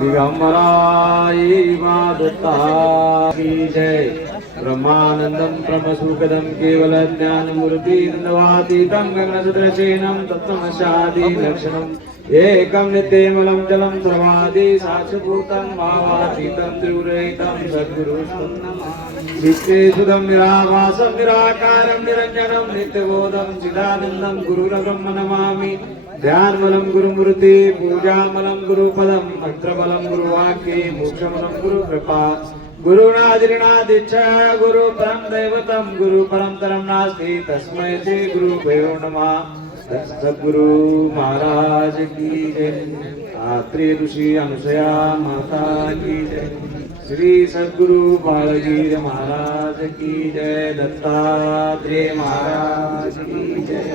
दिगंबराय मादत्ता की जय। ब्रह्मानंदं ब्रह्मसुखदं केवल ज्ञानमूर्ति नवातीतं गगनसदृशेनं तत्त्वमस्यादि लक्षणम् एकं नित्यमलं जलं सर्वादि साक्षिभूतं भावातीतं त्रिगुणरहितं सद्गुरुं नमामि। नित्यसुधं निराभासं निराकारं निरञ्जनं नित्यबोधं चिदानन्दं गुरुरब्रह्म नमामि। ध्यानमलं गुरुमूर्ति पूजामलं गुरुपदं मंत्रबलं गुरुवाक्ये मोक्षमलं गुरुकृपा गुरुनादिर्नादिच्छा गुरु परम दैवतं गुरु परमतरं नास्ति तस्मै श्री गुरुभ्यो नमः। सद्गुरु महाराज की जय। आत्रे ऋषि अनुसया माता की जय। श्री सद्गुरु बालगीर महाराज की जय। दत्तात्रेय महाराज की जय।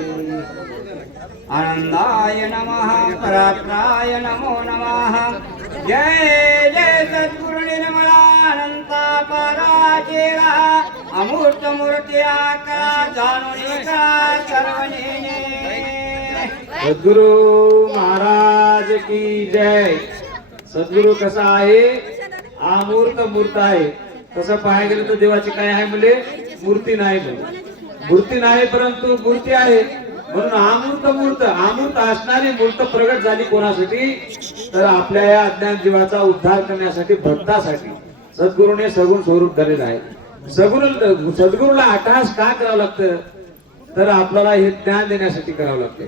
आनंदाय नमः परात्पराय नमो नमः। जय जय सद्गुरु निर्मलानंता पराचेरा अमूर्त मूर्ती आकार जाणून सर्वनेने। सद्गुरु महाराज की जय। सद्गुरु कसा आहे? अमूर्त मूर्त आहे। तसं पाहायला गेलं तर देवाची काय आहे म्हणजे मूर्ती नाही, मूर्ती नाही परंतु मूर्ती आहे म्हणून अमूर्त मूर्त अमूर्त असणारी मूर्त प्रगट झाली कोणासाठी? तर आपल्या या अज्ञान जीवाचा उद्धार करण्यासाठी भक्तासाठी सद्गुरूने सगुण स्वरूप धरलेलं आहे। सद्गुरूला अट्टहास का करावं लागतं? तर आपल्याला हे ज्ञान देण्यासाठी करावं लागतं।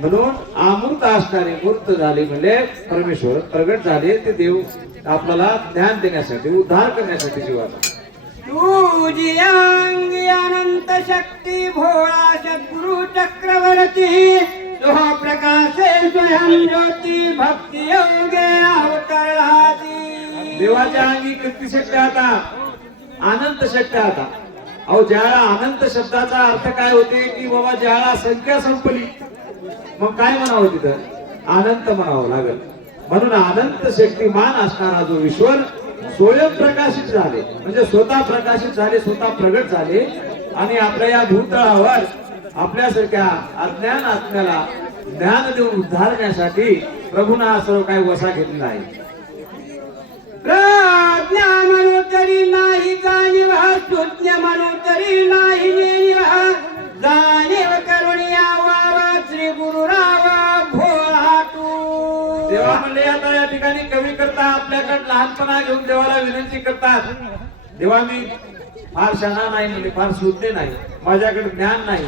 म्हणून अमूर्त असणारे मूर्त झाले म्हणजे परमेश्वर प्रगट झाले ते देव आपल्याला ज्ञान देण्यासाठी उद्धार करण्यासाठी जीवाचा। तुझी अंगी अनंत शक्ती भोळा सद्गुरु चक्रवर्ती तुहा प्रकाशे स्वयं ज्योती भक्ती योगे अवतरलाती। देवाच्या अंगी किती शक्ती आता? अनंत शक्ती आता। अहो ज्याला अनंत शब्दाचा अर्थ काय होते की बाबा ज्याला संख्या संपली मग काय म्हणावं तिथं? अनंत म्हणावं लागेल। म्हणून अनंत शक्तिमान असणारा जो ईश्वर स्वयं प्रकाशित झाले म्हणजे स्वतः प्रकाशित झाले, स्वतः प्रगट झाले आणि आपल्या या भूतळावर आपल्यासारख्या अज्ञान आत्म्याला ज्ञान देऊन उद्धार करण्यासाठी प्रभूने हा सर्व काही वसा घेतलेला आहे। प्रज्ञा म्हणू तरी नाही जाणीव, सुज्ञ म्हणू तरी नाही नेणीव, जाणीव करून यावा श्री गुरुराव भोळा तू। देवा म्हणले आता या ठिकाणी कवी करता आपल्याकडे लहानपणा घेऊन देवाला विनंती करतात, देवा मी फार शहाणा नाही म्हणजे फार सुज्ञ नाही, माझ्याकडे ज्ञान नाही,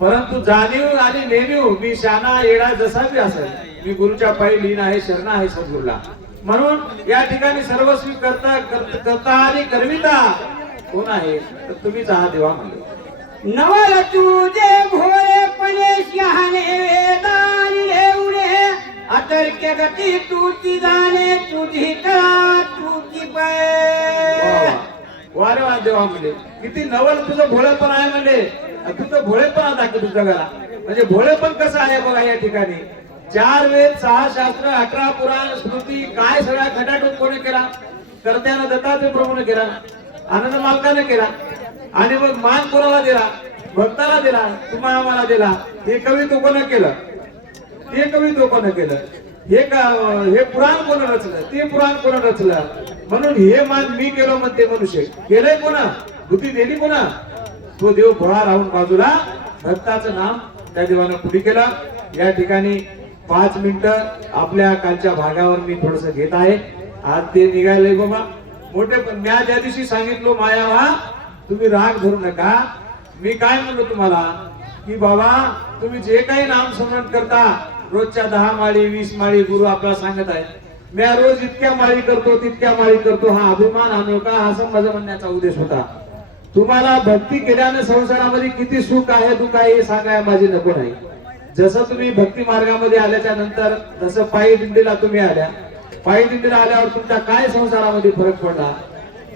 परंतु जाणीव आणि नेणीव मी शहाणा येडा जसा बी असेल मी गुरुच्या पायी लीन आहे, शरण आहे सद्गुरूला। म्हणून या ठिकाणी सर्वस्वी करता आणि करविता कोण आहे? तर तुम्हीच आहात देवा म्हणले। नवल तुझे भोळेपणे शहाणे वेदानी एवढे अतर्क्य गती तुझी जाणे तुझी तळा तुझी पाय। वारे वा देवा म्हणले किती नवल तुझं भोळेपण आहे म्हणले। तुझं भोळेपणा दाखव तुझ्या जगाला म्हणजे भोळेपण कसं आहे बघा। या ठिकाणी 4 वेद 6 शास्त्र 18 पुराण स्मृती काय सगळा खटाटून कोणी केला? कर्त्यानं दत्तात्रय प्रभूने केला, आनंद मालकाने केला आणि मग मान कोणाला दिला? भक्ताला दिला, तुम्हाला मला दिला। हे कवित्व कोण केलं? ते कवित्व कोण केलं? हे पुराण कोण रचलं? ते पुराण कोण रचलं? म्हणून हे मान मी केलो म्हणते मनुष्य केलंय कोणा? बुद्धी दिली कोणा? तो देव भोळा राहून बाजूला भक्ताचं नाम त्या देवानं पुढे केलं। या ठिकाणी 5 मिनिटं आपल्या कालच्या भागावर मी थोडस घेत आहे। आज ते निघाले बाबा मोठे, पण मी ज्या दिवशी सांगितलो माया व्हा तुम्ही राग धरू नका। मी काय म्हणलो तुम्हाला की बाबा तुम्ही जे काही नाम स्मरण करता रोजच्या 10 माळी 20 माळी गुरु आपल्याला सांगत आहे, मी रोज इतक्या माळी करतो तितक्या माळी करतो, हा अभिमान आणू का? हा माझा म्हणण्याचा उद्देश होता। तुम्हाला भक्ती केल्याने संसारामध्ये किती सुख आहे दुःख आहे हे सांगाय माझी नको नाही। जसं तुम्ही भक्ती मार्गामध्ये आल्याच्या नंतर जसं पायी दिंडीला तुम्ही आल्या, पायी दिंडीला आल्यावर तुमच्या काय संसारामध्ये फरक पडला,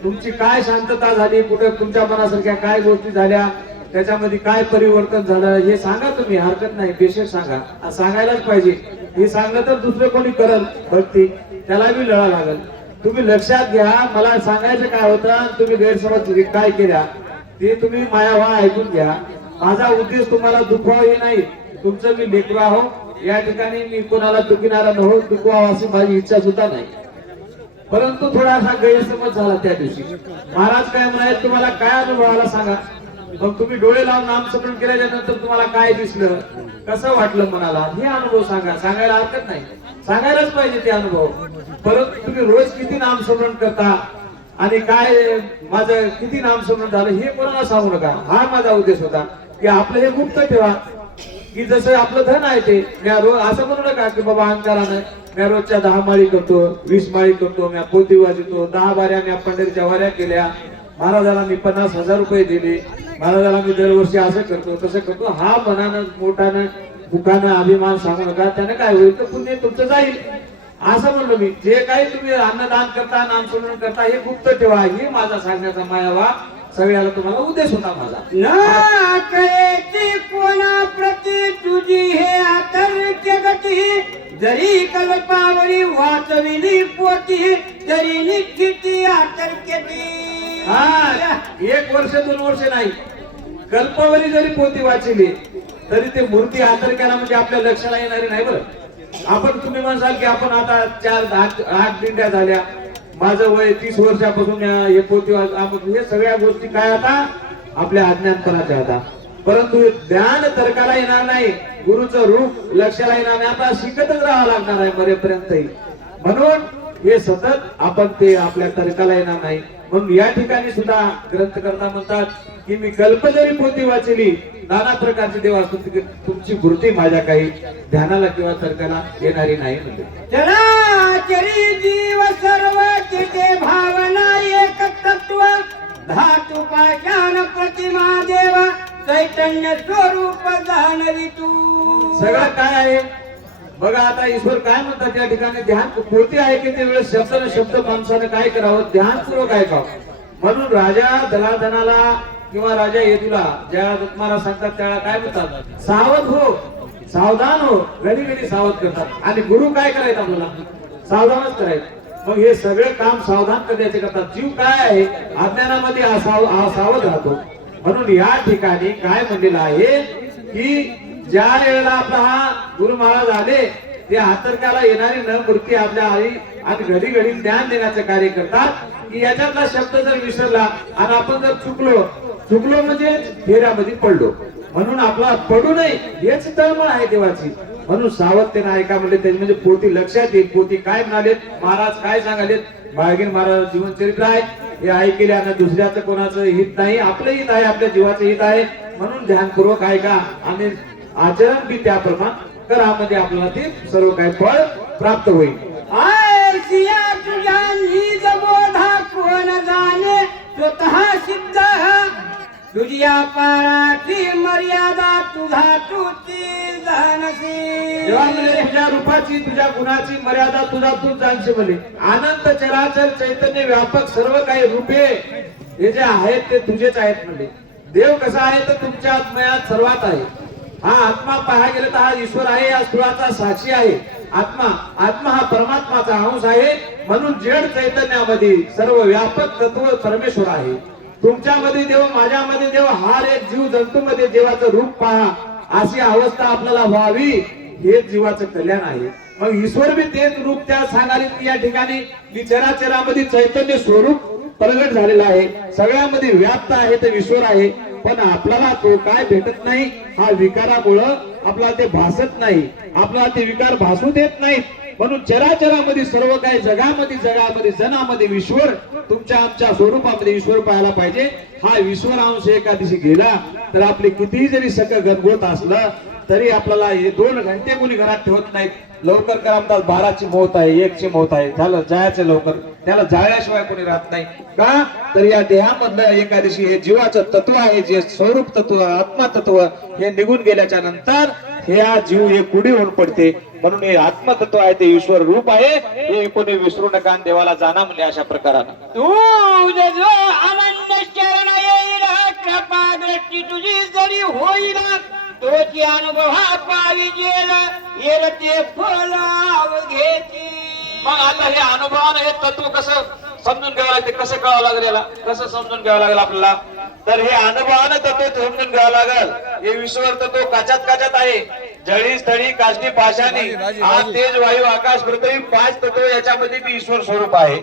तुमची काय शांतता झाली, कुठे तुमच्या मनासारख्या काय गोष्टी झाल्या, त्याच्यामध्ये काय परिवर्तन झालं हे सांगा तुम्ही, हरकत नाही, बेशक सांगा, सांगायलाच पाहिजे। हे सांगलं तर दुसरं कोणी करल भक्ती, त्याला बी लढा लागल। तुम्ही लक्षात घ्या, मला सांगायचं काय होतं, तुम्ही गैरसमज काय केल्या ते तुम्ही मायावा ऐकून घ्या। माझा उद्देश तुम्हाला दुखवावा हे नाही, तुमचं मी लेकरू आहो, या ठिकाणी मी कोणाला दुखिणारा न हो, दुखवावा अशी माझी इच्छा सुद्धा नाही. परंतु थोडासा गैरसमज झाला त्या दिवशी. महाराज काय म्हणाले, तुम्हाला काय अनुभव आला सांगा. मग तुम्ही डोळे लावून नामस्मरण केल्याच्या नंतर तुम्हाला काय दिसलं, कसं वाटलं मनाला, हे अनुभव सांगा. सांगायला हरकत नाही, सांगायलाच पाहिजे ते अनुभव. परंतु तुम्ही रोज किती नामस्मरण करता आणि काय माझं किती नामस्मरण झालं हे कोणाला सांगू नका. हा माझा उद्देश होता की आपलं हे गुप्त ठेवा, की जसं आपलं धन आहे ते. मी रोज असं म्हणू नका की बाबा अहंकारानं मी रोजच्या 10 माळी करतो, 20 माळी करतो, मी पोती वाजवतो, 10 वाऱ्या मी पंढरीच्या वाऱ्या केल्या, महाराजाला मी 50,000 रुपये दिले, महाराजाला मी दरवर्षी असं करतो तसं करतो. हा मनानं मोठानं मुखानं अभिमान सांगू नका. त्याने काय होईल तर पुण्य तुमचं जाईल. असं म्हणलो मी. जे काही तुम्ही अन्नदान करता, नामस्मरण करता, हे गुप्त ठेवा. हे माझा सांगण्याचा मायावा सगळ्याला तुम्हाला उद्देश होता माझा. ना कळेची कोणा प्रती तुझी हे आतर्क्य गती, जरी कल्पावरी वाचविली पोती, तरी निश्चिती आतर्क्यती. हा, 1 वर्ष 2 वर्ष नाही, कल्पावरी जरी पोती वाचली तरी ते मूर्ती आतर्क्याला म्हणजे आपल्या लक्षाला येणारी नाही. बरं, आपण तुम्ही म्हणसाल की आपण आता 4-8 दिंड्या झाल्या, माझं वय 30 वर्षापासून हे पोती हे सगळ्या गोष्टी काय आता आपल्या अज्ञानपणाच्या आता. परंतु ज्ञान तर्काला येणार नाही, गुरुचं रूप लक्षाला येणार नाही. आता शिकतच राहावं लागणार आहे मरेपर्यंतही. म्हणून हे सतत आपण ते आपल्या तर्काला येणार नाही. म्हणून या ठिकाणी सुद्धा ग्रंथकर्ता म्हणतात की मी कल्प जरी पोथी वाचली, नाना प्रकारची देव असतो, तुमची मूर्ती माझ्या काही ध्यानाला किंवा तर्काला येणारी नाही. म्हणजे चराचरी जीव सर्व तिथे भावना एक तत्व, धातु पाषाण प्रतिमा देव, चैतन्य स्वरूप जाणवी तू. सगळं काय आहे बघा. आता ईश्वर काय म्हणतात या ठिकाणी, ध्यान पोथी ऐकते वेळेस शब्द न शब्द माणसाने काय करावं, ध्यानपूर्वक ऐकावं. म्हणून राजा दलाधनाला किंवा राजा येदूला ज्या तुम्हाला सांगतात त्याला काय म्हणतात, सावध हो, सावधान हो. घडी घडी सावध करतात. आणि गुरु काय करायचं आपल्याला, सावधानच करायचं. मग हे सगळे काम सावधान करण्याचे करतात. जीव काय आहे अज्ञानामध्ये सावध राहतो. म्हणून या ठिकाणी काय म्हणलेलं आहे की ज्या वेळेला आपला हा गुरु महाराज आले, ते हातरक्याला येणारी न मूर्ती आपल्या आई आणि घडी घडी ज्ञान देण्याचं कार्य करतात. की याच्यातला शब्द जर विसरला आणि आपण जर चुकलो म्हणजे फेऱ्यामध्ये पडलो. म्हणून आपला पडू नये हेच तळमळ आहे देवाची. म्हणून सावधतेने ऐका म्हणले. त्याची म्हणजे पोथी लक्षात येईल. पोथी काय म्हणालेत, महाराज काय सांगालेत. बाळगीण महाराज जीवनचरित्र आहे, हे ऐकल्यानं दुसऱ्याचं कोणाचं हित नाही, आपलं हित आहे, आपल्या जीवाचं हित आहे. म्हणून ध्यानपूर्वक ऐका आणि आचरण बी त्याप्रमाणे करा, म्हणजे आपल्याला ते सर्व काही फळ प्राप्त होईल. सिया तुझ्या निज बोधा कोण जाणे, स्वतः सिद्ध तुझ्या पाराची मर्यादा तुझा तुझी जाणसी. जेव्हा म्हणजे तुझ्या रूपाची तुझ्या गुणाची मर्यादा तुझा तूच जाणशी. म्हणजे अनंत चराचर चैतन्य व्यापक सर्व काही रूपे हे जे आहेत ते तुझेच आहेत. म्हणजे देव कसा आहे तर तुमच्या आत्मयात सर्वात आहे. हा आत्मा पाहायला गेला तर हा ईश्वर आहे, या स्थूळाचा साक्षी आहे. आत्मा हा परमात्माचा अंश आहे. म्हणून जड चैतन्यामध्ये सर्व व्यापक तत्व परमेश्वर आहे. तुमच्यामध्ये देव, माझ्यामध्ये देव, हार एक जीव जंतूमध्ये देवाचं रूप पहा, अशी अवस्था आपल्याला व्हावी, हेच जीवाचं कल्याण आहे. मग ईश्वर बी तेच रूप त्या सांगाले की या ठिकाणी चराचरामध्ये चैतन्य स्वरूप प्रगट झालेला आहे, सगळ्यामध्ये व्याप्त आहे ते ईश्वर आहे. पण आपल्याला तो काय भेटत नाही, हा विकारामुळं आपल्याला ते भासत नाही, आपल्याला ते विकार भासू देत नाहीत. म्हणून चराचरामध्ये सर्व काही जगामध्ये जनामध्ये ईश्वर, तुमच्या आमच्या स्वरूपामध्ये ईश्वर पाहायला पाहिजे. हा ईश्वर अंश एका दिवशी गेला तर आपले कितीही जरी सगळं गणगोत असलं तरी आपल्याला हे 2 घंटे कोणी घरात ठेवत नाहीत. लवकर करा म्हणतात, 12ची मौत आहे, 1ची मौत आहे, झालं जायचं लवकर. त्याला जाळल्याशिवाय कोणी राहत नाही का. तर या देहामधलं एकादशी हे जीवाचं तत्व आहे, जे स्वरूप तत्व आत्मा तत्व हे निघून गेल्याच्या नंतर हे हा जीव हे कुडी होऊन पडते. म्हणून हे आत्मतत्व आहे ते ईश्वर रूप आहे, हे कोणी विसरू नका. देवाला जाणा म्हणजे अशा प्रकारानं तुझ जो अनंत शरण येईल, कृपा दृष्टी तुझी जरी होईल, तोची अनुभवा पाहिजेल, येल ते फळ घेती. मग आता हे अनुभवानं हे तत्व कसं समजून घ्यावं लागते, कसं कळावं लागेल, याला कसं समजून घ्यावं लागेल आपल्याला. तर हे अनुभवानं तत्व समजून घ्यावं लागेल. हे ईश्वर तत्व काचात आहे. जळी स्थळी काष्टी पाषाणी आज तेज वायू आकाश पृथ्वी 5 तत्व याच्यामध्ये बी ईश्वर स्वरूप आहे.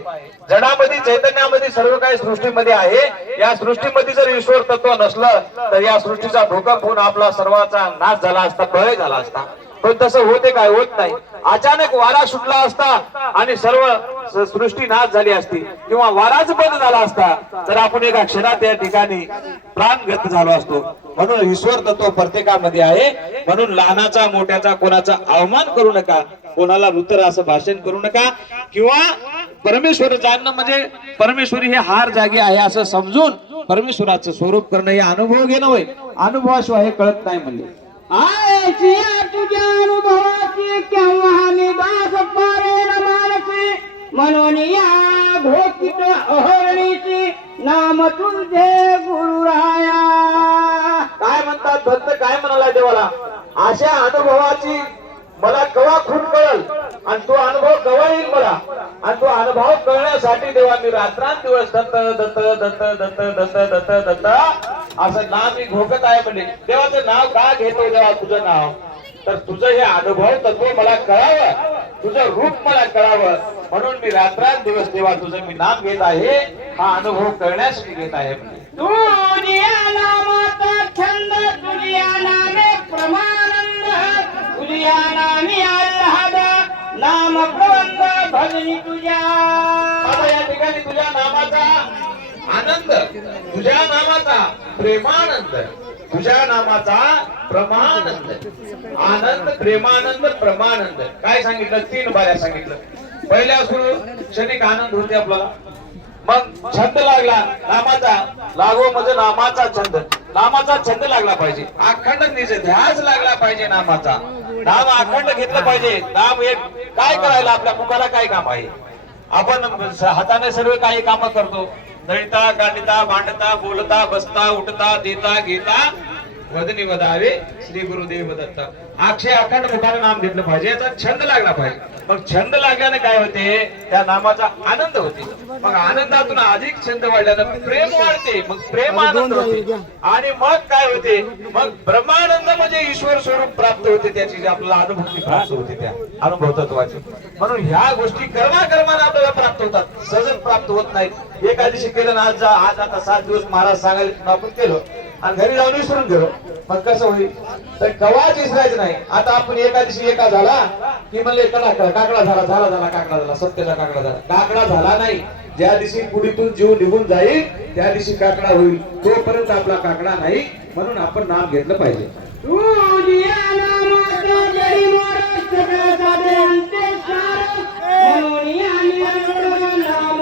जडामध्ये चैतन्यामध्ये सर्व काही सृष्टीमध्ये आहे. या सृष्टीमध्ये जर ईश्वर तत्व नसलं तर या सृष्टीचा भूकंप होऊन आपला सर्वांचा नाश झाला असता, प्रलय झाला असता. पण तसं होते काय? होत नाही. अचानक वारा सुटला असता आणि सर्व सृष्टी नाश झाली असती किंवा वाराच बंद झाला असता तर आपण एका क्षणात या ठिकाणी प्राणगत झालो असतो. म्हणून ईश्वर तत्व प्रत्येकामध्ये आहे. म्हणून लहानाचा मोठ्याचा कोणाचा अवमान करू नका, कोणाला रुद्र असं भाषण करू नका किंवा परमेश्वर जाणणं म्हणजे परमेश्वरी हे हार जागी आहे असं समजून परमेश्वराचं स्वरूप करणं हे अनुभव घेणं होय. अनुभवाशिवाय हे कळत नाही म्हणले. आयचिया तुझ्या अनुभवाची केव्हा निदास पारेन मानसी म्हणून या घोषित अहरणीची नाम तुझे गुरुराया. काय म्हणतात भक्त? काय म्हणाला देवाला? अशा अनुभवाची मला कवा खून कळल आणि तो अनुभव कवा येईल मला, आणि तो अनुभव कळण्यासाठी देवा मी रात्रंदिवस दत्त दत्त दत्त दत्त दत्त दत्त दत्त असं नाम मी घोकत आहे. म्हणजे देवाचं नाव का घेतो देवा? तुझं नाव, तर तुझं हे अनुभव तत्व मला कळावं, तुझं रूप मला कळावं म्हणून मी रात्रंदिवस देवा तुझं मी नाम घेत आहे. हा अनुभव करण्यासाठी घेत आहे. तुझ्या नामाचा छंद, तुझ्या नामे प्रमानंद, तुझ्या नामी आल्हाद, नाम प्रबंध भजनी तुझ्या. आता या ठिकाणी तुझ्या नामाचा आनंद, तुझ्या नामाचा प्रेमानंद, तुझ्या नामाचा प्रमानंद, आनंद प्रेमानंद प्रमानंद काय सांगितलं? 3 बाऱ्या सांगितलं. पहिल्या सुरू क्षणिक आनंद होते आपल्याला, मग छंद लागला नामाचा, लागो म्हणजे नामाचा छंद, नामाचा छंद लागला पाहिजे, अखंड ध्यास लागला पाहिजे नामाचा, नाम अखंड घेतलं पाहिजे. नाम एक काय करायला आपल्या मुखाला काय काम आहे? आपण हाताने सर्व काही काम करतो, दळता काढता भांडता बोलता बसता उठता देता घेता वदनी वदावे श्री गुरुदेव दत्त. अक्षय अखंड मुखाने नाम घेतलं पाहिजे, याचा छंद लागला पाहिजे. मग छंद लागल्याने काय होते? त्या नामाचा आनंद होते. मग आनंदातून अधिक छंद वाढल्यानं प्रेम वाढते, मग प्रेम आनंद होते आणि मग काय होते? मग ब्रह्मानंद म्हणजे ईश्वर स्वरूप प्राप्त होते, त्याची आपल्याला अनुभूती प्राप्त होते त्या अनुभव तत्वाची. म्हणून ह्या गोष्टी कर्माने आपल्याला प्राप्त होतात, सहज प्राप्त होत नाहीत. एकादशी केलं ना, आज आता 7 दिवस महाराज सांगायला आपण केलं आणि घरी जाऊन विसरून गेलो, मग कसं होईल? तर कवाच विसरायचं नाही. आता आपण एकादशी एका झाला की म्हणले काकडा झाला काकडा झाला, सत्याचा काकडा झाला, काकडा झाला नाही. ज्या दिवशी पुढीतून जीव निघून जाईल त्या दिवशी काकडा होईल, तोपर्यंत आपला काकडा नाही. म्हणून आपण नाम घेतलं पाहिजे. तुझ्या नामाचा जरी मोर सगळं साधे अंते सार, म्हणून या निरंतर नाम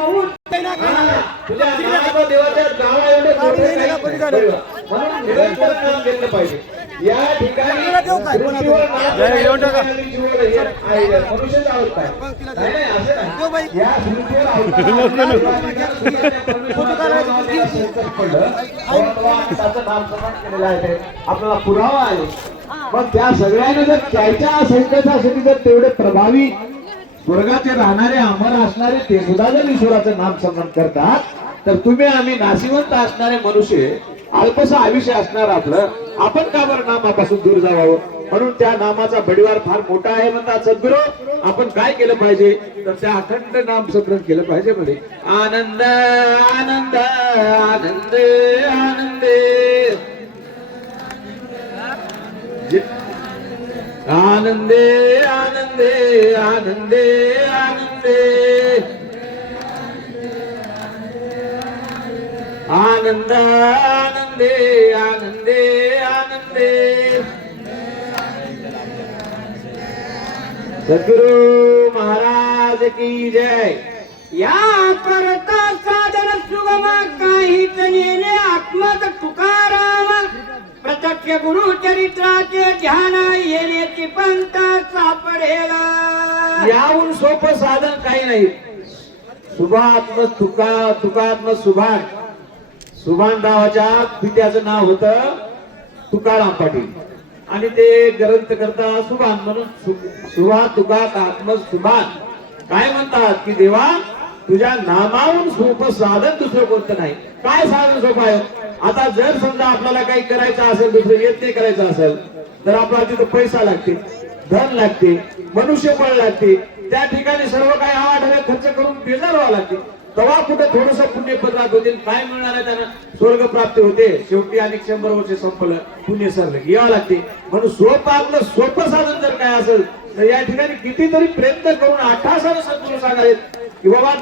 तुझ्या नामाचा देवाच्या नावा एवढं मोठं काही नाही. म्हणून निरंतर नाम घेतलं पाहिजे. या ठिकाणी पृथ्वीवर नाम आणि जीवावर हे आहे, मनुष्याचा अवस्था आहे. नाही असं नाही. या पृथ्वीवर आपल्याला पुरावा आहे. मग त्या सगळ्यांना जर त्याच्या संकटासाठी जर तेवढे प्रभावी स्वर्गाचे राहणारे अमर असणारे ते सुद्धा जर ईश्वराचं नाम स्मरण करतात, तर तुम्ही आम्ही नाशिवंत असणारे मनुष्य अल्पस आयुष्य असणार आपलं, आपण का बरं नामापासून दूर जावं? म्हणून त्या नामाचा बडीवार फार मोठा आहे म्हणतात सद्गुरू. आपण काय केलं पाहिजे? तर त्या अखंड नाम स्मरण केलं पाहिजे. म्हणजे आनंद आनंद आनंद आनंद आनंदे आनंदे आनंदे आनंदे आनंद आनंदे आनंदे आनंदे. सद्गुरु महाराज की जय. या करता साधन सुगम काहीच नेणे आत्मक तुकाराम, प्रत्यक्ष गुरु चरित्राचे ध्यान येण्याची पंत सापडेला. याहून सोपं साधन काही नाही. सुभात्म तुकात्म सुभान, सुभान नावाच्या पित्याचं नाव होतं तुकाराम पाटील आणि ते ग्रंथ करता सुभान म्हणून सुभा तुका आत्म सुभान. काय म्हणतात की देवा तुझ्या नामावरून सोपं साधन दुसरं कोणतं नाही. काय साधन सोपं आहे? आता जर समजा आपल्याला काही करायचं असेल, दुसरं येत नाही करायचं असेल, तर आपल्याला तिथं पैसा लागते, धन लागते, मनुष्यबळ लागते. त्या ठिकाणी सर्व काही आवाढव्य खर्च करून बेजार व्हावं लागते. तेव्हा कुठे थोडस पुण्यपद राहत होते. काय मिळणार आहे त्यांना? स्वर्ग प्राप्ती होते. शेवटी आणि 100 वर्ष संपलं, पुण्य सरलं यावं लागते. म्हणून सोपं आपलं सोपं साधन जर काय असेल तर या ठिकाणी कितीतरी प्रयत्न करून 18 सद्गुरू सांगायत की बाबा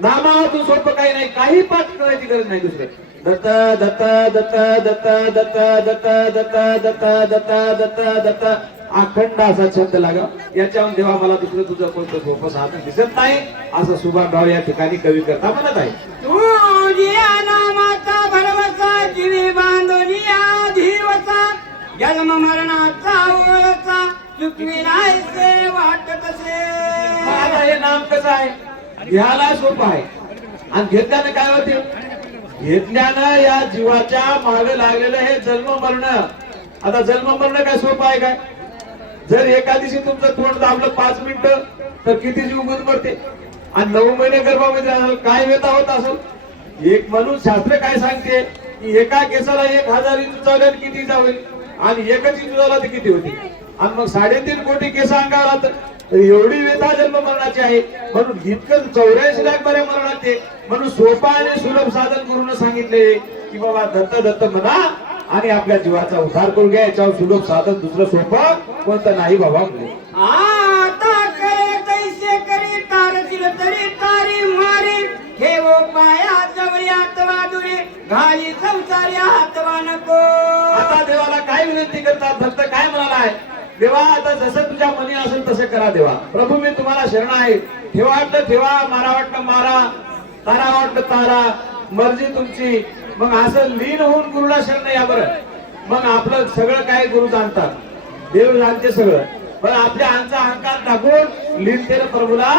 नामातून सोपं काही नाही, काही पाठ करायची गरज नाही. दुसरं दत्त दत्त दत्त दत्त दत्त दत्त दत्त दत्त दत्त दत्त दत्त अखंड असा छंद लागा. याच्यावर देवा मला दुसरं तुझं कोणतं सोपं साधन दिसत नाही, असं सुभाषराव या ठिकाणी कवी करता म्हणत आहे. तुझ्या नामाचा भरवसा जीवी बांधोनिया धीवसा जन्म मरणाचा ओळखा चुकवी नाहीसे वाटत असे. आता हे नाम कसं आहे? घ्यायला सोपं आहे आणि घेतल्यानं काय होते? घेतल्यानं या जीवाच्या मागे लागलेलं हे जन्म मरण. आता जन्म मरण काय सोपं आहे काय? जर एका दिवशी तुमचं तोंड दाबलं 5 मिनिटं तर किती जीव गुदमरते. आणि 9 महिने गर्भामध्ये राहिलं काय व्यथा होत असेल? एक म्हणून शास्त्र काय सांगते की एका केसाला 1000 इंच चावल्याने किती जावेल आणि एकच इंच झाला तर किती होती. आणि मग 3.5 कोटी केस अंगावर राहतात. तर एवढी व्यथा जन्म मरणाची आहे. म्हणून इतकं 84 लाख बऱ्या मरणात ते. म्हणून सोपा आणि सुलभ साधन गुरुनं सांगितले की बाबा दत्त दत्त म्हणा आणि आपल्या जीवाचा उद्धार करून घ्या. याच्यावर सुलभ साधन दुसरं सोपं कोणतं नाही बाबा. आता करे कैसे करी तारतील तरी तारी मारी ठेव पाया जवळी आतवा दुरी घाली संसारी आतवा नको. आता देवाला काय विनंती करतात? भक्त काय म्हणाला आहे? देवा आता जसं तुझ्या मनी असेल तसं करा देवा. प्रभू मी तुम्हाला शरण आहे. ठेवा वाटलं ठेवा, मारा वाटलं मारा, तारा वाटलं तारा, मर्जी तुमची. मग असं लीन होऊन गुरुला शरण या बरं. मग आपलं सगळं काय गुरु जाणतात, देव जाणते सगळं. पण आपल्या आमचा अहंकार टाकून लीनतेनं प्रभूला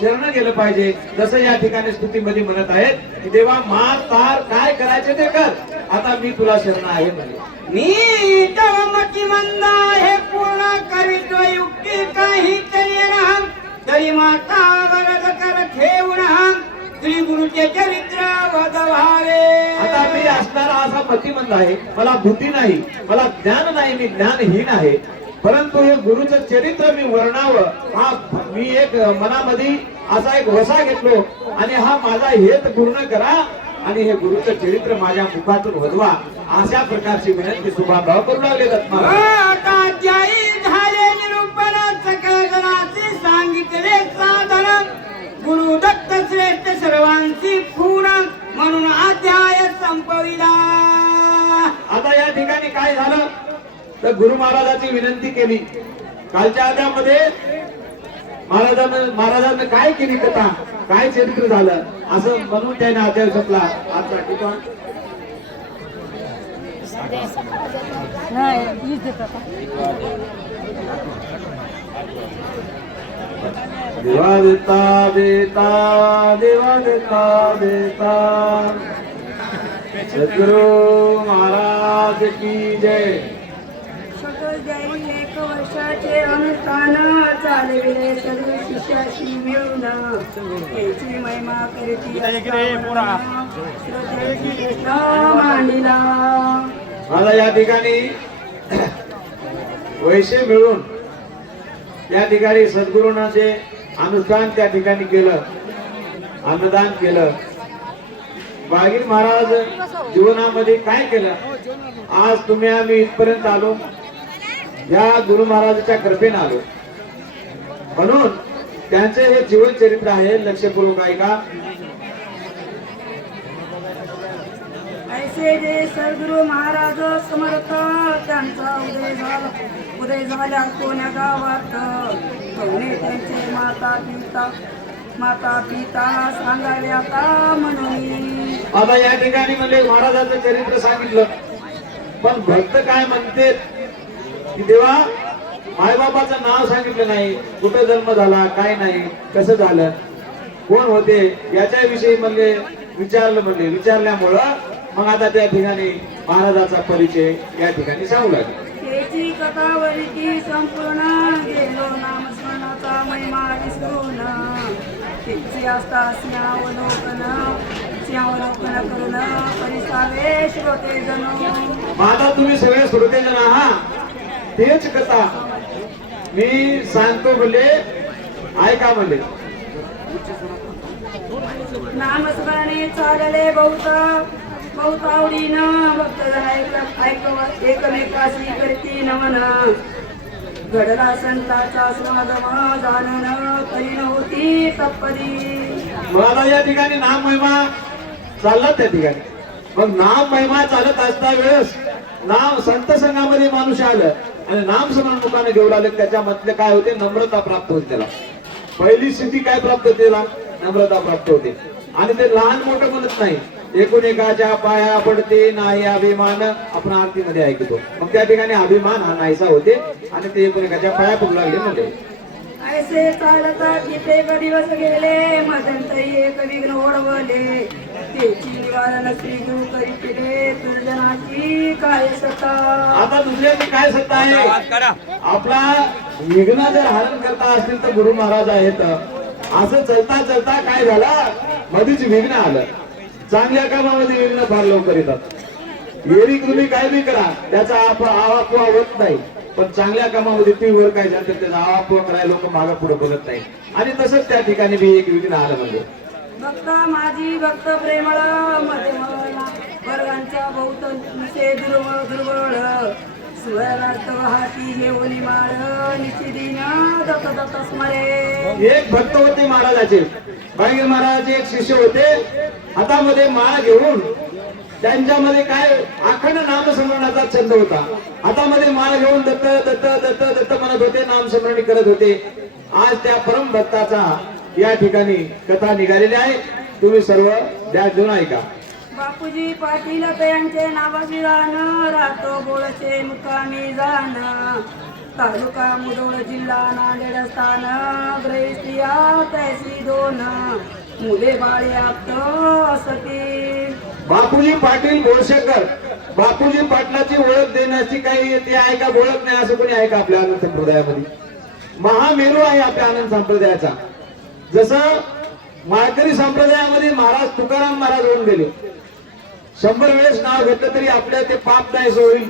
शरण गेलं पाहिजे. जसं या ठिकाणी स्तुतीमध्ये म्हणत आहेत की देवा मार तार काय करायचे ते कर, आता मी तुला शरण आहे म्हणे. मी तवमती मंदा हे पूर्ण करीतो युक्ती काही तरी राम तरी माता वरद कर ठेवून श्री गुरुचे चरित्र वदवारे. आता मी असणारा असा मतिमंद आहे, मला बुद्धी नाही, मला ज्ञान नाही, मी ज्ञानहीन आहे. परंतु हे गुरुचं चरित्र मी वर्णावं हा मी एक मनामध्ये असा एक वसा घेतलो आणि हा माझा हेत पूर्ण करा आणि हे गुरुचं चरित्र माझ्या मुखातून वधवा, अशा प्रकारची विनंती सुभाषराव करू लागले. आता अध्यायी झाले निरूपण सकळ जनाचे सांगितले साधन गुरु दत्त श्रेष्ठ सर्वांची खूण म्हणून अध्याय संपविला. आता या ठिकाणी काय झालं तर गुरु महाराजांची विनंती केली. कालच्या अध्यायामध्ये महाराजांनी काय केली कथा, काय चरित्र झालं असं म्हणून त्याने अध्याय संपला. आजचा ठिकाण देवा देता देता देवा देता देता सद्गुरु महाराज की जय. सकळजाई 1 वर्षाचे अनुष्ठान चालविले सर्व शिष्याशी मिळून याची महिमा करीती मांडिला. मला या ठिकाणी वैसे मिळून या ठिकाणी सद्गुरूंना जे अनुष्ठान त्या ठिकाणी केलं, अन्नदान केलं. वागीर महाराज जीवनामध्ये काय केलं? आज तुम्ही आम्ही इथपर्यंत आलो या गुरु महाराजांच्या कृपेने आलो. म्हणून त्यांचे हे जीवन चरित्र आहे, लक्षपूर्वक ऐका. ऐसे जे सद्गुरु महाराज समर्थ त्यांचा उदय झाल्या कोण्या गावात कोणी त्यांचे माता पिता सांगावे आता म्हणून. आता या ठिकाणी म्हणजे महाराजांचं चरित्र सांगितलं, पण भक्त काय म्हणते की देवा मायबापाचं नाव सांगितलं नाही, कुठं जन्म झाला, काय नाही, कसं झालं, कोण होते याच्याविषयी म्हणले विचारलं. म्हणले विचारल्यामुळं मग आता त्या ठिकाणी महाराजाचा परिचय या ठिकाणी सांगू लागले. त्याची कथावरी संपूर्ण गेलो नामस्मरणाचा महिमा विसरून त्याची असता स्यावलोकन करून परिसावे श्रोते जण. आता तुम्ही सगळे श्रोतेजन आहात तेच कथा मी सांगतो म्हणले, ऐका म्हणले. नामस्मरणे चालले बहुत आवडीनं भक्तजन एकमेकाशी करती नमन. घडला संताचा समागम जाणन करीन होती तत्पदी. मला या ठिकाणी नाम महिमा चालला त्या ठिकाणी. मग नाम महिमा चालत असता वेळेस नाम संत संघामध्ये माणूस आलं आणि नाम स्मरण मुखाने घेऊन आले, त्याच्यामधले काय होते, नम्रता प्राप्त होते. त्याला पहिली स्थिती काय प्राप्त होते, त्याला नम्रता प्राप्त होते. आणि ते लहान मोठं म्हणत नाही, एकूण एकाच्या पाया पडते नाही अभिमान, आपण आरतीमध्ये ऐकतो. मग त्या ठिकाणी अभिमान हा नाहीसा होते आणि ते एकूण एकाच्या पाया पडू लागले म्हणजे. ऐसे चालता कित्येक दिवस गेले, मध्यंतरी एक विघ्न ओढवले. त्याची निवारण श्री गुरु करी केले, दुर्जनाची काय सत्ता. आता दुसऱ्याची काय सत्ता आहे, आपला विघ्न जर हरण करता असतील तर गुरु महाराज आहेत. असं चलता चलता काय झाला, मधीच विघ्न आलं. चांगल्या कामामध्ये विघ्न फार लवकर येतात. एरी तुम्ही काय बी करा त्याचा आवापवा होत नाही, पण चांगल्या कामामध्ये ती वर काय झालं तर त्याचा आवापवा करायला लोक मागे पुढे बोलत नाही. आणि तसंच त्या ठिकाणी बी एक विघ्न आलं म्हणजे. भक्ता माझी भक्त प्रेमळ मध्यमला वर्गांच्या बहुत निषे दुर्बळ. स्मरणार्थ हाती घेऊन माळ निशिदीन दत्त दत्त स्मरे. एक भक्त होते महाराजाचे, बाळगीर महाराजाचे एक शिष्य होते. हातामध्ये माळ घेऊन त्यांच्यामध्ये काय अखंड नामस्मरणाचा छंद होता. हातामध्ये माळ घेऊन दत्त दत्त दत्त दत्त म्हणत होते, नामस्मरणी करत होते. आज त्या परम भक्ताचा या ठिकाणी कथा निघालेली आहे. तुम्ही सर्व द्या देऊन ऐका. बापूजी पाटील यांचे नावाची रान, राहतो बोळचे मुक्कामी जाण. तालुका मुधोळ जिल्हा नांदेड स्थान, ग्रहिस्त्रिया तैसी दोन. मुले बाळे आप्त असती. बापूजी पाटील बोळशेकर, बापूजी पाटलाची ओळख देण्याची काही ते आहे का, ओळख नाही असं कोणी आहे का आपल्या आनंद संप्रदायामध्ये. महामेरू आहे आपल्या आनंद संप्रदायाचा. जसं माळकरी संप्रदायामध्ये महाराज तुकाराम महाराज होऊन गेले, 100 वेळेस नाव घेतलं तरी आपल्या ते पाप नाही होईल,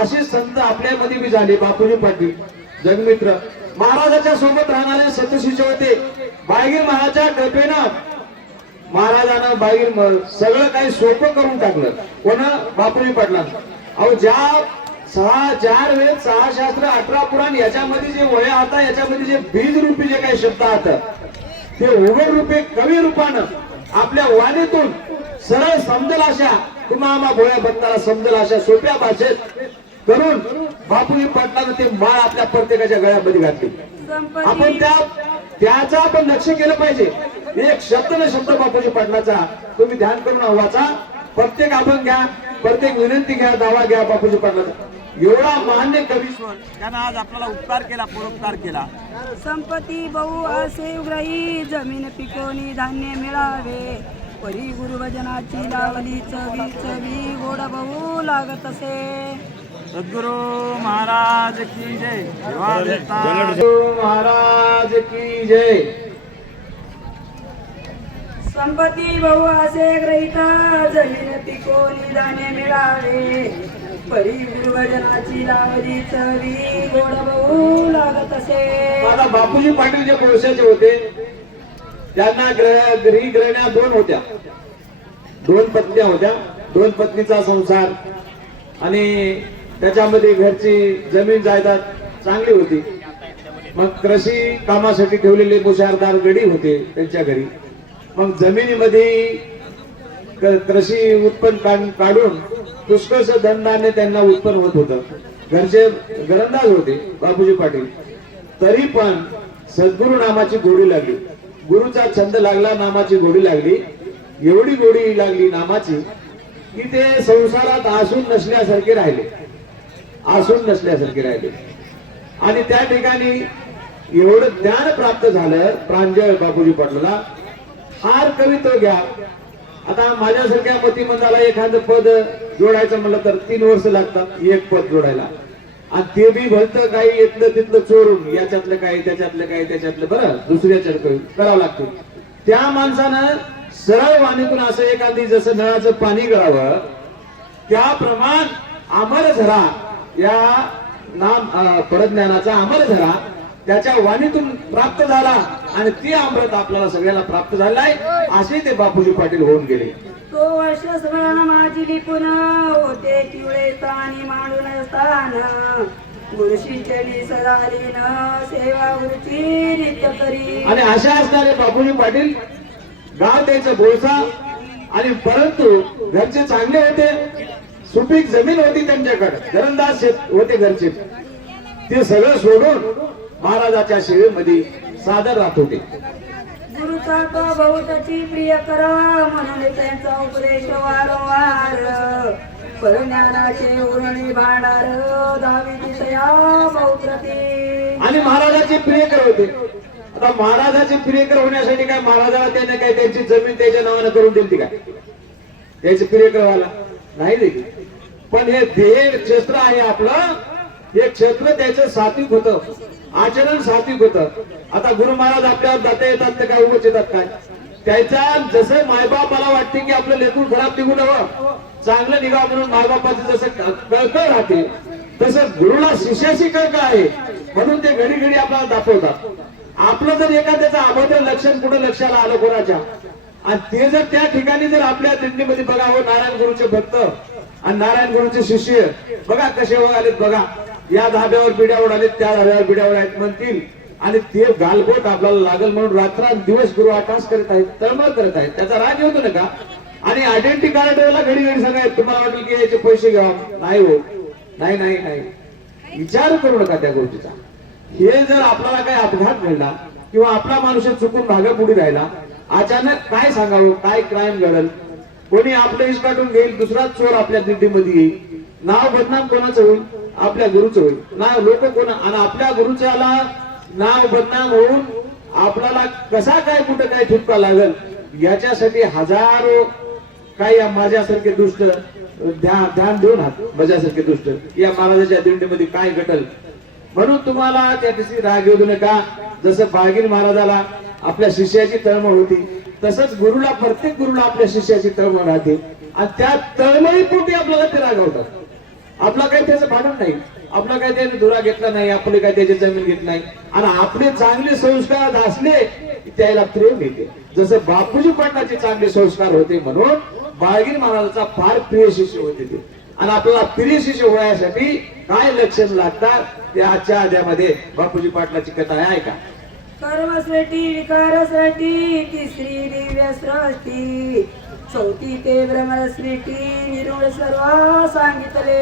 असे संत आपल्यामध्ये बी झाले. बापूजी पाटील जगमित्र महाराजाच्या सोबत राहणारे सतशिष्य होते. बाळगीर महाराजाच्या कृपेनं महाराजानं बाळगीर सगळं काही सोपं करून टाकलं. कोण, बापूजी पाटलांना. अहो ज्या 4 वेद 6 शास्त्र 18 पुराण याच्यामध्ये जे वया आता याच्यामध्ये जे बीज रूपी जे काही शब्द आहेत ते उघड रूपे कवी रूपानं आपल्या वाणीतून सरळ समजेल अशा, तुम्हाला भोळ्या भक्ताला समजेल अशा सोप्या भाषेत करून बापूजी पाटलानं ते माळ आपल्या प्रत्येकाच्या गळ्यामध्ये घातली. आपण त्याचा आपण लक्ष केलं पाहिजे. एक शब्द न शब्द बापूजी पाटलाचा तुम्ही ध्यान करून वाचा. प्रत्येक आपण घ्या, प्रत्येक विनंती घ्या, दावा घ्या बापूजी पाटलाचा. एवढा मान्य कवी त्यानं आज आपल्याला उपकार केला, परोपकार केला. संपत्ती बहु असे उग्रही, जमीन पिकोनी धान्य मिळावे. परी गुरुभजनाची लावली चवी चवी, गोड बहु लागत असे. सद्गुरु महाराज की जय. सद्गुरु महाराज की जय. संपत्ती बहु असे ग्रहिता, जमीन पिकोनी धान्य मिळावे. परी गुरुभजनाची लावली चवी, गोड बहु लागत असे. आता बापूजी पाटील जे कोळशाचे होते त्यांना घरी गृहिण्या 2 होत्या, 2 पत्न्या होत्या. 2 पत्नीचा संसार आणि त्याच्यामध्ये घरची जमीन जायदाद चांगली होती. मग कृषी कामासाठी ठेवलेले मुशारदार गडी होते त्यांच्या घरी. मग जमिनीमध्ये कृषी उत्पन्न काढून पुष्कळच दंडाने त्यांना उत्पन्न होत होतं. घरचे घरंदाज होते बापूजी पाटील. तरी पण सद्गुरु नामाची गोडी लागली, गुरुचा छंद लागला, नामाची गोडी लागली. एवढी गोडी लागली नामाची की ते संसारात आसून नसल्यासारखे राहिले, आसून नसल्यासारखे राहिले. आणि त्या ठिकाणी एवढं ज्ञान प्राप्त झालं प्रांजळ बापूजी पाटलाला. हार कवित्व घ्या. आता माझ्यासारख्या मतिमंदाला एखादं पद जोडायचं म्हणलं तर 3 वर्ष लागतात एक पद जोडायला. आणि ते बी भलतं काही येतलं तिथलं चोरून, याच्यातलं काही त्याच्यातलं काही त्याच्यातलं बरं दुसऱ्याच्या करावं लागतं. त्या माणसानं सरळ वाणीतून असं एखादी जसं नळाचं पाणी गळावं त्याप्रमाण अमर झरा या नाम परज्ञानाचा अमर झाला, त्याच्या वाणीतून प्राप्त झाला आणि ती अमृत आपल्याला सगळ्यांना प्राप्त झालं आहे, असे ते बापूजी पाटील होऊन गेले. तो वर्ष स्मरण माझी लिपून होते किवळे स्थानी मांडून स्थान गुरुशीचली सदालीन सेवा गुरुची नित्य करी. आणि अशा असणारे बापूजी पाटील गाव त्याचं बोळसा आणि परंतु घरचे चांगले होते, सुपीक जमीन होती त्यांच्याकडे, घरंदाज होते घरचे, ते सगळं सोडून महाराजाच्या सेवेमध्ये सादर राहत होते. गुरुचा तो बहुताची प्रिय करा म्हणून त्यांचा उपदेश वारंवार परज्ञानाचे उरणी भांडार दावी तया बहुप्रती. आणि महाराजाचे प्रियकर होते. आता महाराजाचे प्रियकर होण्यासाठी काय महाराजाला त्याने काय त्यांची जमीन त्याच्या नावानं करून दिली काय? त्याचे प्रियकर व्हायला नाही दिली. पण हे देह क्षेत्र आहे आपलं, हे क्षेत्र त्याचं सात्विक होतं, आचरण सात्विक होतं. आता गुरु महाराज आपल्यावर जाता येतात तर काय उभच येतात काय? त्याच्या जसं मायबापाला वाटते की आपलं लेकरू खराब निघू नवं, चांगलं निघा म्हणून मायबापाचं जसं कळकळ राहते, तसं गुरुला शिष्याची कळकळ आहे म्हणून ते घडी घडी आपल्याला दाखवतात. आपलं जर एखाद्याचं अभद्र लक्षण कुठं लक्षाला आलं कोणाच्या, आणि ते जर त्या ठिकाणी जर आपल्या दिंडीमध्ये बघा, हो नारायण गुरुचे भक्त आणि नारायण गुरुचे शिष्य बघा कसे आलेत, बघा या धाब्यावर बिड्या उडालेत, त्या धाब्यावर बिड्या उडालेत म्हणतील, आणि ते गालबोट आपल्याला लागल म्हणून रात्रंदिवस गुरु आकाश करत आहेत, तळमळ करत आहेत, त्याचा राग येतो नका. आणि आयडेंटिटी कार्डला घडी घडी सांगायचं, तुम्हाला वाटेल की याचे पैसे घ्या, नाही हो, नाही नाही नाही, विचार करू नका त्या गोष्टीचा. हे जर आपल्याला काही अपघात घडला किंवा आपला माणूस चुकून भागा पुढे राहिला, अचानक काय सांगावं, काय क्राईम घडल, कोणी आपलं इस काढून घेईल, दुसराच चोर आपल्या दिंडीमध्ये येईल, नाव बदनाम कोणाचं होईल, आपल्या गुरुचं होईल. नाव लोक कोणा, आणि आपल्या गुरुच्याला नाव बदनाम होऊन आपल्याला कसा काय कुठं काय ठिपका लागल, याच्यासाठी हजारो काही माझ्यासारखे दुष्ट ध्यान देऊन आहात, माझ्यासारखे दुष्ट या महाराजाच्या दिंडीमध्ये काय घटल. म्हणून तुम्हाला त्या दिवशी राग येऊ नका. जसं बाळगीर महाराजाला आपल्या शिष्याची तळमळ होती, तसंच गुरुला, प्रत्येक गुरुला आपल्या शिष्याची तळमळ राहते, आणि त्या तळमळीपोटी आपल्याला ते रागवतात. आपला काही त्याचं भांडण नाही, आपला काही त्याने धुरा घेतला नाही, आपले काही त्याची जमीन घेत नाही, आणि आपले चांगले संस्कार असले की त्याला प्रेम येते. जसं बापूजी पाटलाचे चांगले संस्कार होते म्हणून बाळगीर महाराजाचा फार प्रिय शिष्य होते ते. आणि आपल्याला प्रिय शिष्य होण्यासाठी काय लक्षण लागतात ते आजच्या आद्यामध्ये बापूजी पाटलाची कथा आहे, ऐका. कर्मसृष्टी विकारसृष्टी तिसरी दिव्य सृष्टी चौथी ते भ्रमरसृष्टी निरुळ सर्व सांगितले.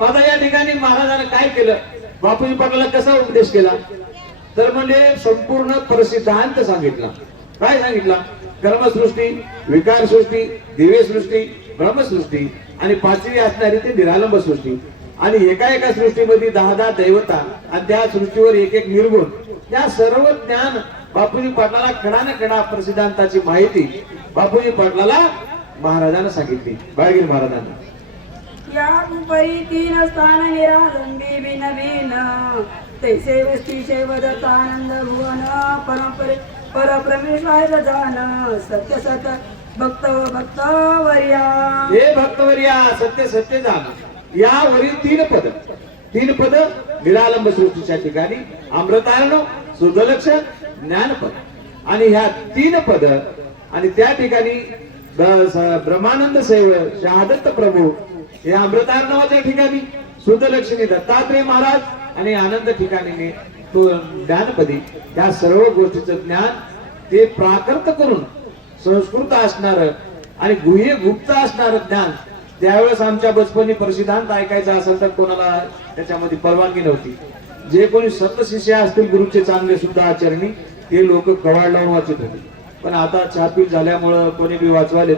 आता या ठिकाणी महाराजांनी काय केलं, बापूजी पाटलाला कसा उपदेश केला, तर म्हणजे संपूर्ण प्रसिद्धांत सांगितला. काय सांगितला? कर्मसृष्टी, विकारसृष्टी, दिव्यसृष्टी, ब्रह्मसृष्टी आणि पाचवी असणारी ते निरालंब सृष्टी. आणि एका एका सृष्टीमध्ये 10 दैवता आणि त्या सृष्टीवर एक एक निर्गुण, या सर्व ज्ञान बापूजी पाटलाला खडाने खडा प्रसिद्धांताची माहिती बापूजी पाटलाला महाराजांना सांगितली, बाळगीर महाराजांना. या उपरी 3 स्थान निरालंबी भिन्न भिन्न तैसे वस्तीचे वदत आनंद भुवन परंपरे परप्रमेश्वर जान सत्य सत भक्त भक्तवर्या. हे भक्तवर्या सत्य सत्य जाण. यावरील 3 पद निरालंब सृष्टीच्या ठिकाणी अमृतार्ण, सुदलक्ष, ज्ञानपद, आणि ह्या 3 पद आणि त्या ठिकाणी ब्रह्मानंद सेव शहादत्त प्रभू हे अमृतार्णवाच्या ठिकाणी, शुद्धलक्ष्मी दत्तात्रेय महाराज आणि आनंद ठिकाणी तो ज्ञानपदी, या सर्व गोष्टीचं ज्ञान ते प्राकृत करून संस्कृत असणार आणि गुह्य गुप्त असणार ज्ञान. त्यावेळेस आमच्या बचपनी प्रसिद्धांत ऐकायचं असेल तर कोणाला त्याच्यामध्ये परवानगी नव्हती. जे कोणी संत शिष्य असतील गुरुचे चांगले सुद्धा आचरणी, ते लोक कवाड लावून वाचत होते. पण आता छापील झाल्यामुळं कोणी बी वाचवालेत,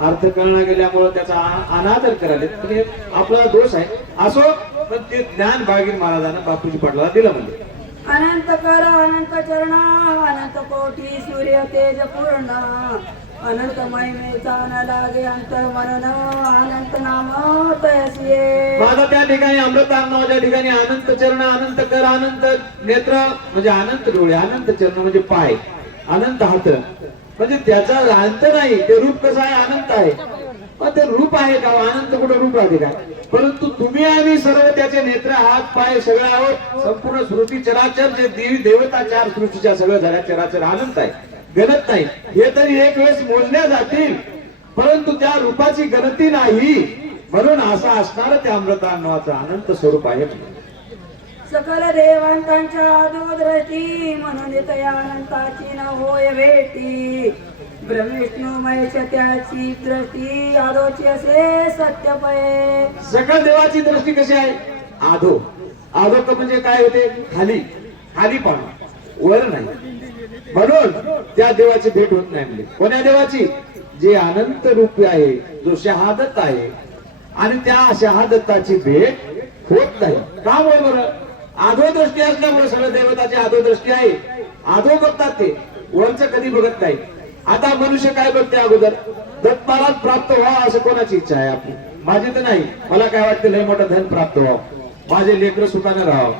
अर्थ कळणं गेल्यामुळं त्याचा अनादर करायलेत. पण हे आपला दोष आहे, असो. पण ते ज्ञान बाळगीर महाराजांना बापूजी पाटलाला दिलं. म्हणजे अनंत कर अनंत चरण अनंत कोटी सूर्य तेज पूर्ण अनंत महिमेचा न लागे अंत मनन अनंत नाम तयसिये. माझा त्या ठिकाणी अमृतार्णवाच्या ठिकाणी अनंत चरण, अनंत कर, अनंत नेत्र म्हणजे अनंत डोळे, अनंत चरण म्हणजे पाय, अनंत हात, म्हणजे त्याचा अंत नाही. ते रूप कसं आहे? अनंत आहे. मग ते रूप आहे का? अनंत कुठं रूप आहे का? परंतु तुम्ही आम्ही सर्व त्याचे नेत्र, हात, पाय सगळं आहोत. संपूर्ण सृष्टी चराचर जे देवी देवता चार सृष्टीच्या सगळं झाल्या चराचर अनंत आहे, गणत नाही. हे तरी एक वेळेस मोजल्या जातील, परंतु त्या रूपाची गणती नाही. म्हणून असं असणार त्या अमृतान्नाचं अनंत स्वरूप आहे. सकल देवांतांच्या अधोदृष्टी म्हणून तया अनंताची न होय भेटी. ब्रह्मविष्णू महेश त्याची दृष्टी आदोची असे सत्य पये. सकल देवाची दृष्टी कशी आहे? आधो. आधो म्हणजे काय होते? खाली, खाली पाहणं, वर नाही. म्हणून त्या देवाची भेट होत नाही. म्हणजे कोण्या देवाची? जे अनंत रूप आहे, जो शहादत्त आहे, आणि त्या शहादत्ताची भेट होत नाही. का बरोबर? आधोदृष्टी असल्यामुळे सगळं देवताची आधोदृष्टी आहे. आधो बघतात ते, वरच कधी बघत नाही. आता मनुष्य काय बघते? अगोदर दत्तमालात प्राप्त व्हावं असं कोणाची इच्छा आहे आपली? माझी तर नाही. मला काय वाटतं, लय मोठं धन प्राप्त व्हावं, माझे लेकरं सुखाने राहावं,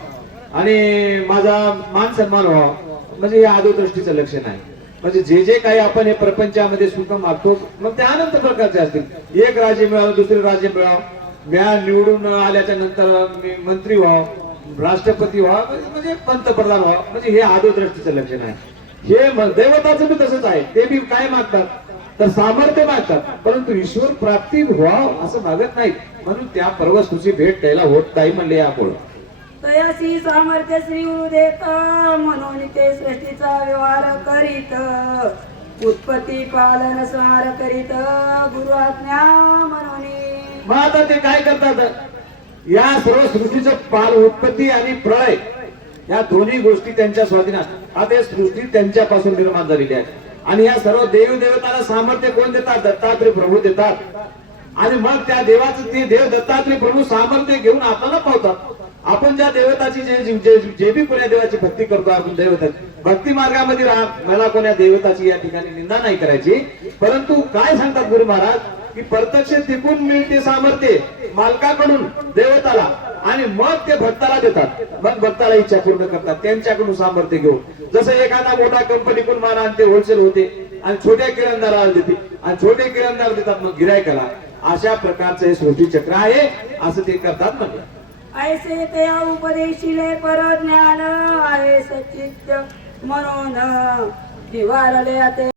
आणि माझा मान सन्मान व्हावा. म्हणजे हे आधोदृष्टीचं लक्षण आहे. म्हणजे जे जे काही आपण हे प्रपंचामध्ये सुख मागतो, मग ते अनंत प्रकारचे असतील. एक राज्य मिळावं, दुसरे राज्य मिळावं, म्या निवडून आल्याच्या नंतर मी मंत्री व्हावं, राष्ट्रपती व्हावं, म्हणजे पंतप्रधान व्हावं, म्हणजे हे आधोदृष्टीचं लक्षण आहे. हे देवताचं बी तसंच आहे. ते बी काय मागतात? तर सामर्थ्य मागतात, परंतु ईश्वर प्राप्ती व्हावं असं मागत नाहीत. म्हणून त्या परवस्तूची भेट त्याला होत नाही म्हणले यापुढे. तयासी सामर्थ्य श्री गुरु देत म्हणून ते सृष्टीचा व्यवहार करीत. उत्पत्ती पालन संहार करीत गुरु आज्ञा म्हणून. मग आता ते काय करतात? या सर्व सृष्टीचं पाल, उत्पत्ती आणि प्रलय, या दोन्ही गोष्टी त्यांच्या स्वाधीनात. आता या सृष्टी त्यांच्यापासून निर्माण झालेली आहे, आणि या सर्व देव देवताला सामर्थ्य कोण देतात? दत्तात्रय प्रभू देतात. आणि मग त्या देवाचं ते देव दत्तात्रय प्रभू सामर्थ्य घेऊन आपल्याला पावतात. आपण ज्या देवताची जे बी कोण्या देवाची भक्ती करतो, आपण देवता भक्ती मार्गामध्ये राहा. मला कोण्या देवताची या ठिकाणी निंदा नाही करायची. परंतु काय सांगतात गुरु महाराज की प्रत्यक्ष तिकून मिळते सामर्थ्य मालकाकडून देवताला, आणि मग ते भक्ताला देतात. मग भक्ताला इच्छा पूर्ण करतात त्यांच्याकडून सामर्थ्य घेऊन. जसं एखादा मोठा कंपनीकडून माल आणते, होलसेल होते, आणि छोट्या किराणदाराला देते, आणि छोटे किराणदार देतात मग गिरायकाला. अशा प्रकारचं हे सृष्टी चक्र आहे, असं ते करतात. म्हणजे ऐसे त्या उपदेशिले परज्ञान आहे सचित म्हणून निवारले ते